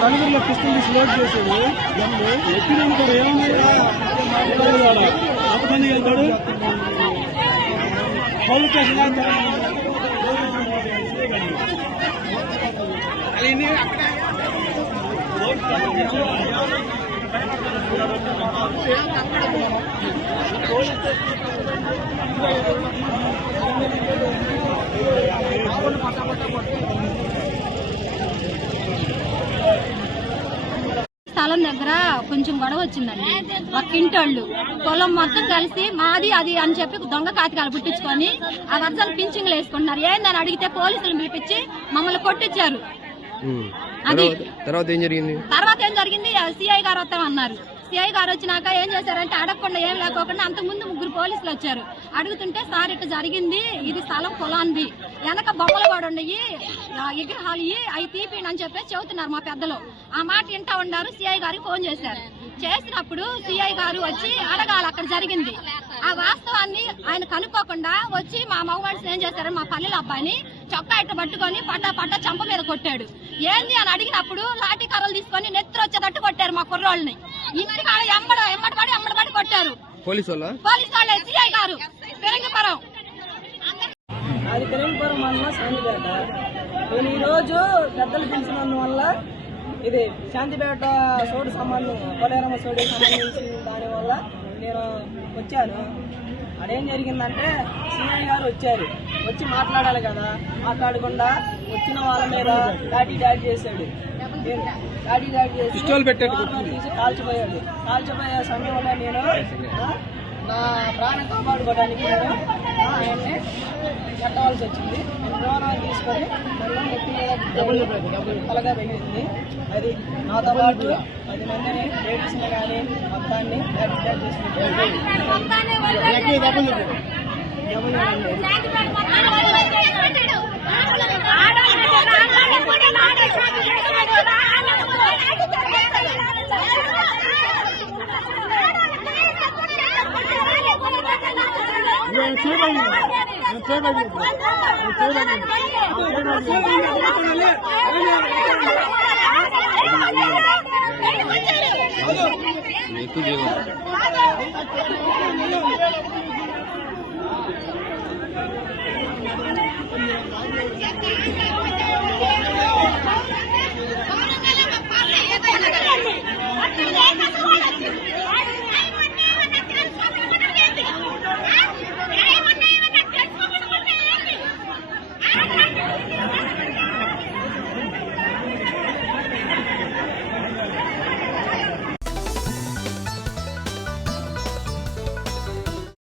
నలుగురిలో పిస్టల్ తీసి లోడ్ చేసాడు. ఎప్పుడు ఏమన్నా అప్పటికి వెళ్తాడు పోలీస్ స్టేషన్. స్థలం దగ్గర కొంచెం గొడవ వచ్చిందండి. ఒక ఇంటోళ్ళు పొలం మొత్తం కలిసి మాది అది అని చెప్పి దొంగ కాతికాలు పుట్టించుకొని ఆ వర్షాలు పింఛన్లు వేసుకుంటున్నారు. ఏందని అడిగితే పోలీసులు పిలిపించి మమ్మల్ని కొట్టించారు. అది తర్వాత ఏం జరిగింది సిఐ గారు వస్తామన్నారు. సిఐ గారు వచ్చినాక ఏం చేశారంటే అడగకుండా ఏం లేకోకుండా అంతకుముందు 3 పోలీసులు వచ్చారు. అడుగుతుంటే సార్ ఇట్లా జరిగింది, ఇది స్థలం పొలాంది, వెనక బొమ్మలు కూడా ఉండయి, విగ్రహాలు అవి తీపియండి అని చెప్పేసి చెబుతున్నారు మా పెద్దలు. ఆ మాట వింటా ఉన్నారు. సిఐ గారికి ఫోన్ చేశారు. చేసినప్పుడు సిఐ గారు వచ్చి అడగాలి అక్కడ జరిగింది. ఆ వాస్తవాన్ని ఆయన కనుక్కోకుండా వచ్చి మా మగవాడిని ఏం చేశారు, మా పల్లెల అబ్బాయిని చొక్కా ఇట్ట పట్టుకొని పట్ట చంప మీద కొట్టాడు. ఏంది అని అడిగినప్పుడు లాఠీ కర్రలు తీసుకొని నెత్తురు వచ్చేటట్టు కొట్టారు మా కుర్రోళ్ళని. ఇంటి కాడ ఎమ్మడబడి కొట్టారు పోలీసు వాళ్ళే. సిఐ గారు పెరంగిపురం, అది పెరంగిపురం మండలం శాంతిపేట. నేను ఈరోజు పెద్దలు పిలిచినందువల్ల ఇది శాంతిపేట సోడు కోలేరమ్మ సోడికి సంబంధించిన దానివల్ల నేను వచ్చాను. అదేం జరిగిందంటే సిఐ గారు వచ్చారు, వచ్చి మాట్లాడాలి కదా, మాట్లాడకుండా వచ్చిన వాళ్ళ మీద లాఠీ దాడి చేశాడు. లాఠీ దాడి చేసి తీసి కాల్చిపోయాడు. కాల్చిపోయే సమయంలో నేను నా ప్రాణం కాపాడుకోవడానికి నేను ఆయన్ని కట్టవలసి వచ్చింది. నేను ప్రాణాలు తీసుకొని నన్ను నెత్తి తలగా తగిలింది. అది నాతో పాటు 10 మందిని లేడీస్ని కానీ మొత్తాన్ని లాఠీ దాడి చేసింది.